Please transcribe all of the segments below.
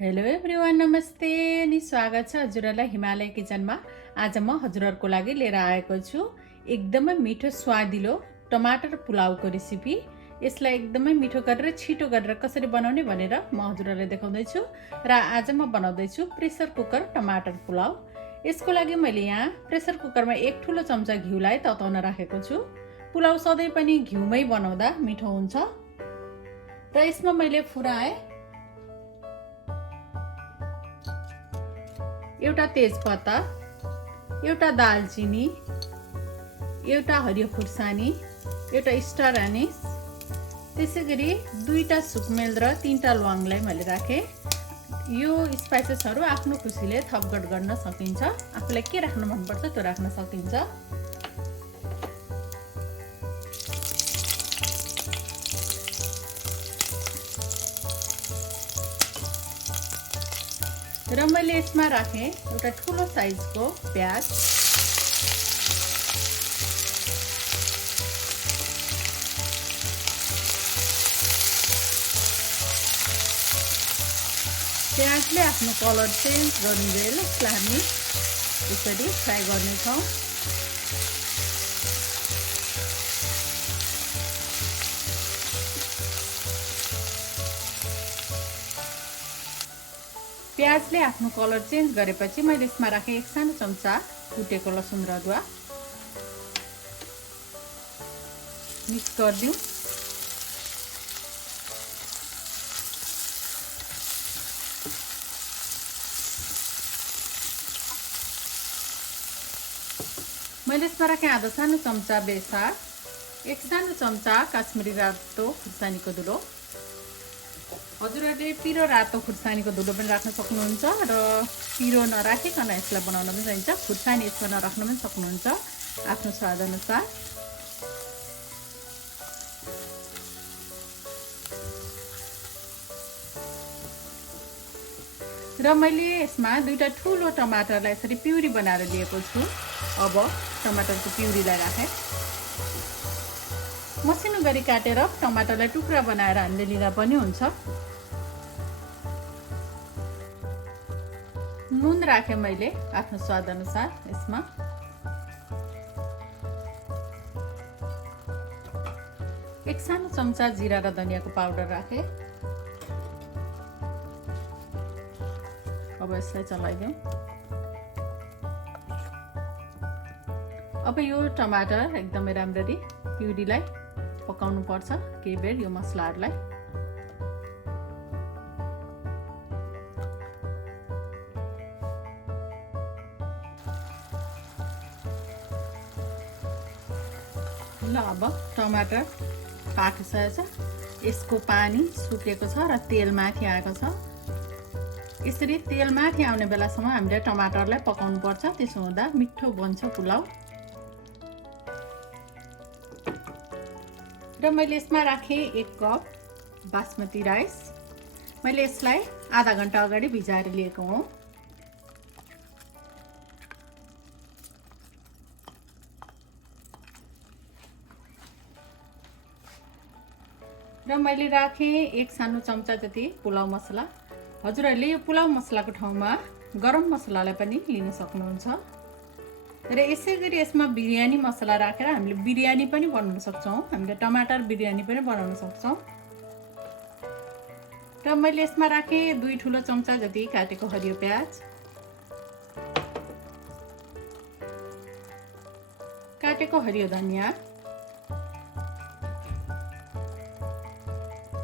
Hello everyone, नमस्ते अनि स्वागत छ हजुरहरूलाई हिमालय किचनमा। आज म हजुरहरूको लागि लिएर आएको छु एकदमै मिठो स्वादिलो टमाटर पुलावको रेसिपी। यसलाई एकदमै मिठो गरेर छिटो गरेर कसरी बनाउने भनेर म हजुरहरूलाई देखाउँदै छु। र आज म बनाउँदै छु प्रेसर कुकर टमाटर पुलाव। यसको लागि मैले यहाँ प्रेसर कुकरमा एक ठुलो चम्चा घिउलाई तताउन राखेको छु। पुलाव सधैँ पनि घिउमै बनाउँदा मिठो हुन्छ। र यसमा मैले फुराए एउटा तेजपत्ता, एउटा दालचिनी, एउटा हरियो खुर्सानी, एउटा स्टार एनिस, त्यसैगरी दुईटा सुकमेल र तीनटा ल्वाङलाई मैले राखेँ। यो स्पाइसेसहरू आफ्नो खुसीले थपघट गर्न सकिन्छ। आफूलाई के राख्न मनपर्छ त्यो राख्न सकिन्छ। र मैले यसमा राखेँ एउटा ठुलो साइजको प्याज, प्याजले आफ्नो कलर चेन्ज गर्नुन्जेल यसलाई हामी यसरी फ्राई गर्नेछौँ। प्याजले आफ्नो कलर चेन्ज गरेपछि मैले यसमा राखेँ एक सानो चम्चा कुटेको लसुन र अदुवा। मिक्स गरिदिउँ। मैले यसमा राखेँ आधा सानो चम्चा बेसार, एक सानो चम्चा काश्मिरी रातो खुर्सानीको धुलो। हजुरहरूले पिरो रातो खुर्सानीको धुलो पनि राख्न सक्नुहुन्छ र पिरो नराखिकन यसलाई बनाउन पनि सकिन्छ। खुर्सानी यसमा नराख्न पनि सक्नुहुन्छ आफ्नो स्वाद अनुसार। र मैले यसमा दुईटा ठुलो टमाटरलाई यसरी प्युरी बनाएर लिएको छु। अब टमाटरको प्युरीलाई राखेँ। मसिनो गरी काटेर टमाटरलाई टुक्रा बनाएर हामीले लिँदा पनि हुन्छ। नुन राखेँ मैले आफ्नो स्वाद अनुसार। यसमा एक सानो चम्चा जिरा र धनियाँको पाउडर राखेँ। अब यसलाई चलाइदिउँ। अब यो टमाटर एकदमै राम्ररी प्युरीलाई पकाउनु पर्छ केही बेर यो मसलाहरूलाई। ल अब टमाटर पाकिसकेको छ। यसको पानी सुकेको छ र तेल माथि आएको छ। यसरी तेल माथि आउने बेलासम्म हामीले टमाटरलाई पकाउनु पर्छ। त्यसो हुँदा मिठो बन्छ पुलाव। र मैले यसमा राखेँ एक कप बासमती राइस। मैले यसलाई आधा घन्टा अगाडि भिजाएर लिएको हुँ। र मैले राखेँ एक सानो चम्चा जति पुलाव मसला। हजुरहरूले यो पुलाव मसलाको ठाउँमा गरम मसलालाई पनि लिन सक्नुहुन्छ। र यसै गरी यसमा बिरयानी मसला राखेर हामीले बिरयानी पनि बनाउन सक्छौँ। हामीले टमाटर बिरयानी पनि बनाउन सक्छौँ। र मैले यसमा राखेँ दुई ठुलो चम्चा जति काटेको हरियो प्याज, काटेको हरियो धनियाँ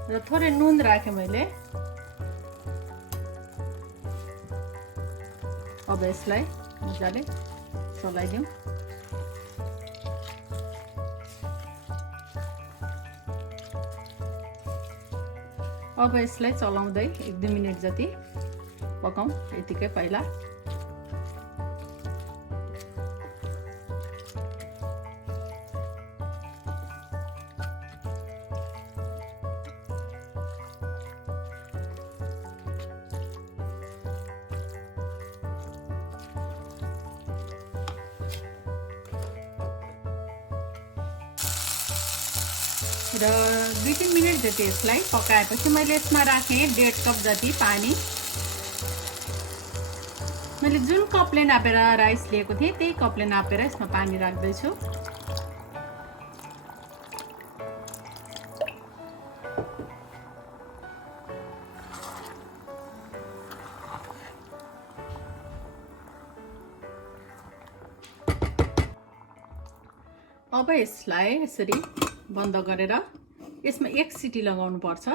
र थोरै नुन राखेँ मैले। अब यसलाई मजाले चलाइदिउँ। अब यसलाई चलाउँदै एक दुई मिनट जति पकाउँ यतिकै पहिला। र 2-3 मिनट जति यसलाई पकाएपछि मैले यसमा राखेँ 1.5 कप जति पानी। मैले जुन कपले नापेर राइस लिएको थिएँ त्यही कपले नापेर यसमा पानी राख्दैछु। अब यसलाई यसरी बन्द गरेर यसमा 1 सिटी लगाउनु पर्छ।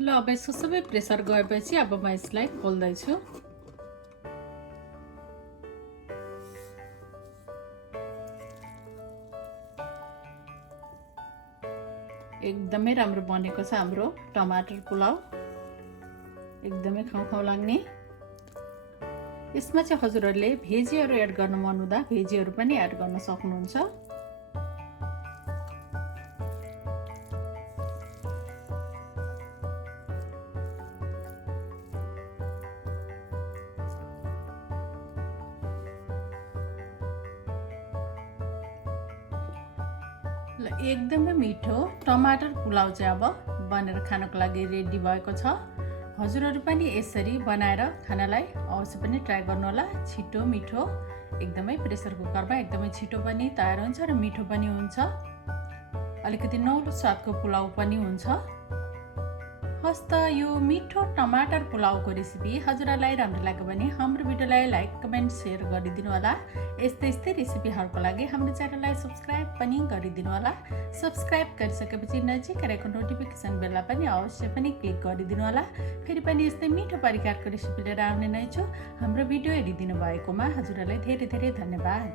ल अब यसको सबै प्रेसर गएपछि अब म यसलाई खोल्दैछु। एकदमै राम्रो बनेको छ हाम्रो टमाटर पुलाउ, एकदमै खाउ लाग्ने। यसमा चाहिँ हजुरहरूले भेजीहरू एड गर्न मन हुँदा भेजीहरू पनि एड गर्न सक्नुहुन्छ। ल एकदमै मिठो टमाटर पुलाउ चाहिँ अब बनेर खानको लागि रेडी भएको छ। हजुरहरू पनि यसरी बनाएर खानालाई अवश्य पनि ट्राई गर्नु होला। छिटो मिठो एकदमै प्रेसर कुकरमा एकदमै छिटो पनि तयार हुन्छ र मिठो पनि हुन्छ। अलिकति नौलो स्वादको पुलाउ पनि हुन्छ। हस् त यो मिठो टमाटर पुलाउको रेसिपी हजुरलाई राम्रो लाग्यो भने हाम्रो भिडियोलाई लाइक कमेन्ट सेयर गरिदिनु होला। यस्तै रेसिपीहरूको लागि हाम्रो च्यानललाई सब्स्क्राइब पनि गरिदिनु होला। सब्स्क्राइब गरिसकेपछि नजिक रहेको नोटिफिकेसन बेललाई पनि अवश्य पनि क्लिक गरिदिनु होला। फेरि पनि यस्तै मिठो परिकारको रेसिपी लिएर आउने नै छु। हाम्रो भिडियो हेरिदिनु भएकोमा हजुरलाई धेरै धेरै धन्यवाद।